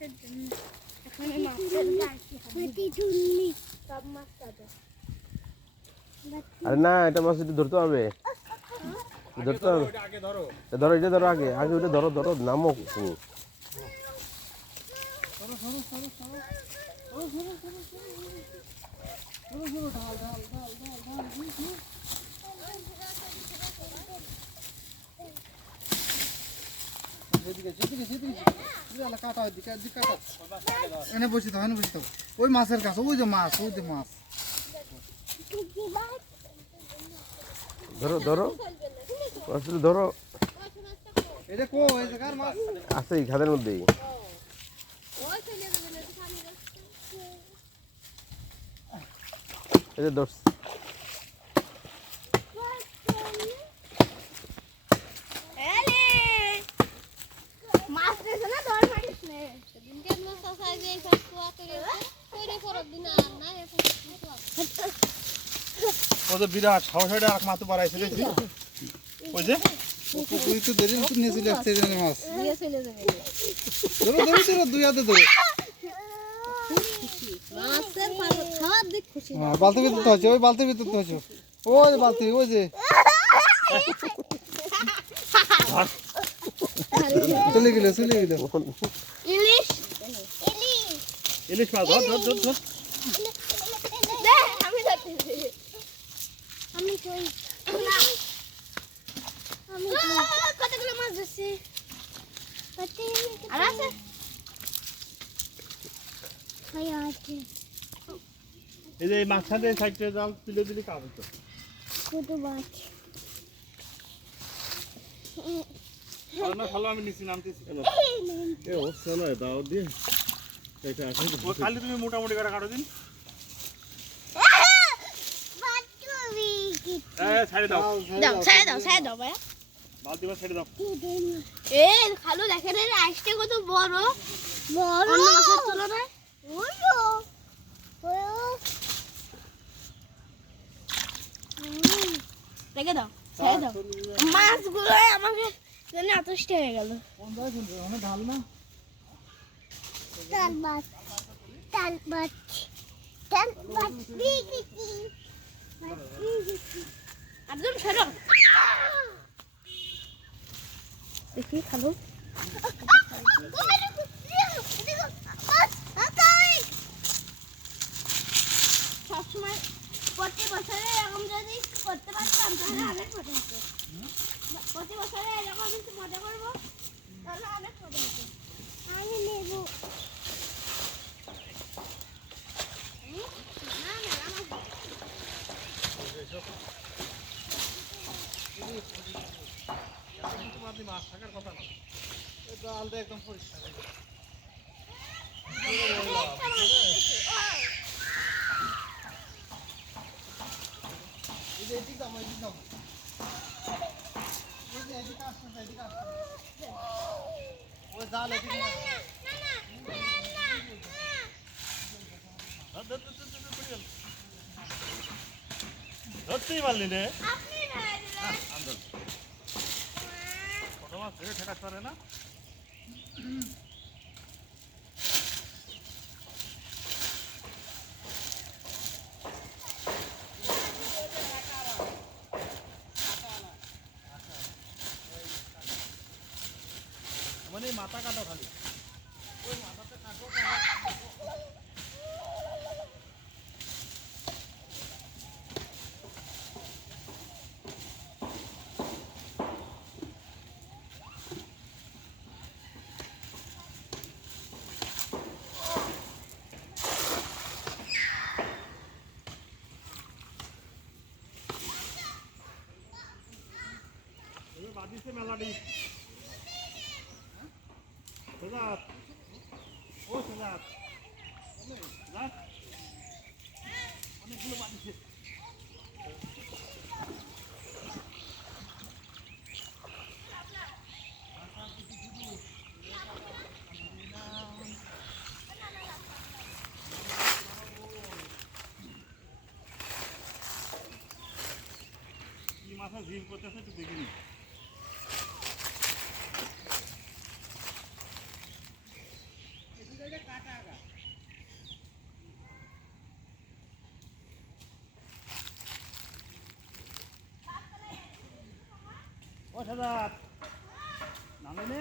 মাছের জন্য এখানে মাছের সব মাছ পাবে। আরে না, এটা মাছ একটু ধরতে হবে, ধরতে হবে। ধরো, এটা ধরো, আগে আগে ওটা ধরো, ধরো, নামো তুমি। এনে বসে থাকো, ওই মাছের কাছে, ওই যে মাছ, ধরো ধরো, ধরো, এটা কো, এই জায়গার মাছ আছে এই খাদের মধ্যেই। এই যে ধরছি। ও যে বিরাট সাহসে আর মাছ বাড়াইছে দেখছি, ওই যে তুই তো দেরি তো নিয়ে চলে আসছে জানে মাছ, ধরো ধরো ধরো, দুই হাতে ধরো। বালতি ভিতর তো আছে, ওই বালতির ভিতর তো আছে, ওই বালতি, ওই যে চলে গেল ইলিশ ইলিশ মাছ, ধর ধর ধর ধর। আমি ধরতেছি, আমি কই না, আমি কতগুলো মাছ ধরছি, আর আছে আছে। এই যে মাছখানে সাইডে জাল তুলে দিলি কাজ হতো। কত মাছ ভালো, আমি নিচে নামতেছি। এ ও চলো দাও দিয়ে এটা আছে, ও খালি তুমি মোটামুটি করে কাটো দিন। ছেড়ে দাও, ছেড়ে দাও ভাই, বালতি বা ছেড়ে দাও। এ খালু দেখেন এর আইসটা কত বড় অন্য মাছের তুলনায়। রেখে দাও, ছেড়ে দাও, মাছগুলো আমাকে যেন আতষ্ট হয়ে গেল। ঢাল না একদম ছেড়ো দেখি খালু। সবসময় প্রতি বছরে এরকম যদি করতে পারতাম তাহলে অনেক মজা হতো। প্রতি বছরে এরকম কিন্তু মজা করবো, তাহলে অনেক মজা হতো। আমি নেব মাছ থাকার কথা না, জালটা একদম পরিষ্কার। ধরতেই পারলি রে, ছোট মাছ ধরে ঠেকাতে পারে না। মানে মাথা কাটো খালি, ওই মাথাতে কাটো। বাদিছে মেলাডি সেজাত, ও সেজাত অনেকগুলো বাদিছে। কি মাথা জিম করতেছে একটু দেখিনি। পেশাদার নামে নে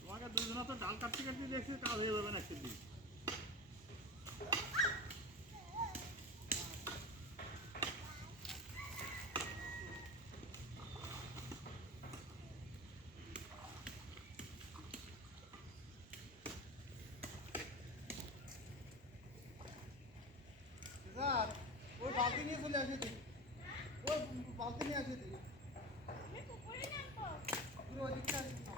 তোমাকে দুজনে তো ডাল কাটতে কাটতে দেখছি কাজ হয়ে যাবে না একদিন ওই বালতি নিয়ে চলে আসে দিন ওই বালতি নিয়ে আসে দিন আমি পুকুরে নামবো। ওই দিকটা আসে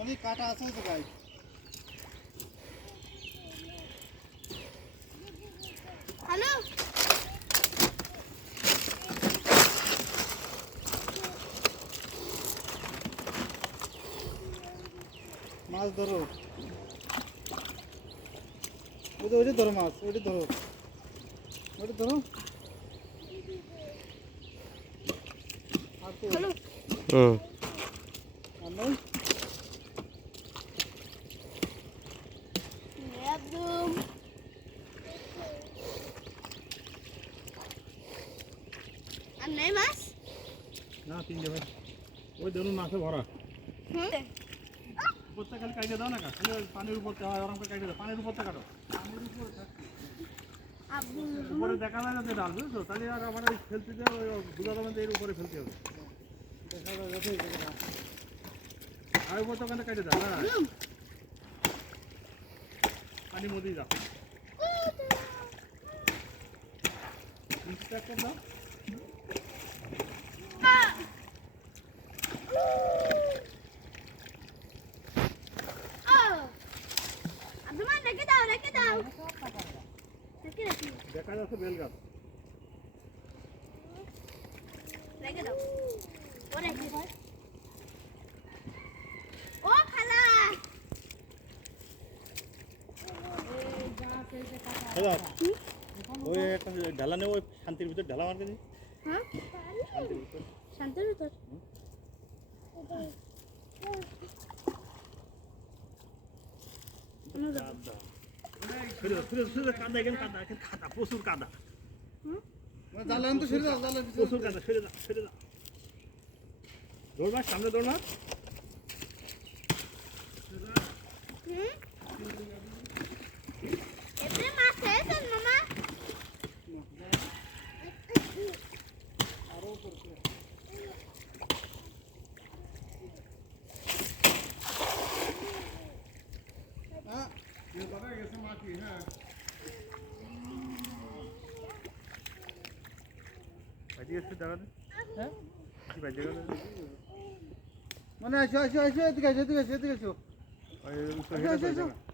অনেক কাটা আছে তো ভাই হ্যালো মাছ ধরো ওইটা ধরো মাছ ওইটা ধরো ওইটা ধরো আর তো হ্যালো হুম আর নয় একদম আর নেই মাছ না তিনটে ভাই ওই ধরুন মাছে ভরা হুম উপরটা খালি কাটে দাও না খালি পানির উপরতে হয় ওরকম করে কাটে দাও পানির উপরতে কাটো পানির উপরে থাকছে আব্বু উপরে দেখা যায় না যে ডাল বুঝছো তাহলে আর আমার ওই ফেলতে দেওয়া ওই বুঝা যাবেন এর উপরে ফেলতে হবে দেখা যায় যাতে আর উপর তো ওখানে কাটে দাও না পানির মধ্যেই যাও ইনস্ট্রাক্টর দাও আব্বু মা রেখে দাও রেখে দাও রেখে রাখি দেখা যাচ্ছে বেল গাছ রেখে দাও ও রেখে দাও ও খালা ওই একটা ঢালা নেই ওই শান্তির ভিতর ঢালা মার দিই হ্যাঁ শান্তির ভিতর শান্তির ভিতর কাদা এখানে কাদা এখানে কাদা প্রচুর কাদা জালান তো সরে যাও জালান প্রচুর কাদা সরে দাও দৌড় মাছ সামনে দৌড় মাছ এতে মাছ খেয়েছেন মামা মানে আসো আসো আসো এদিকে আসো এদিকে আসো এদিকে আসো আসো আসো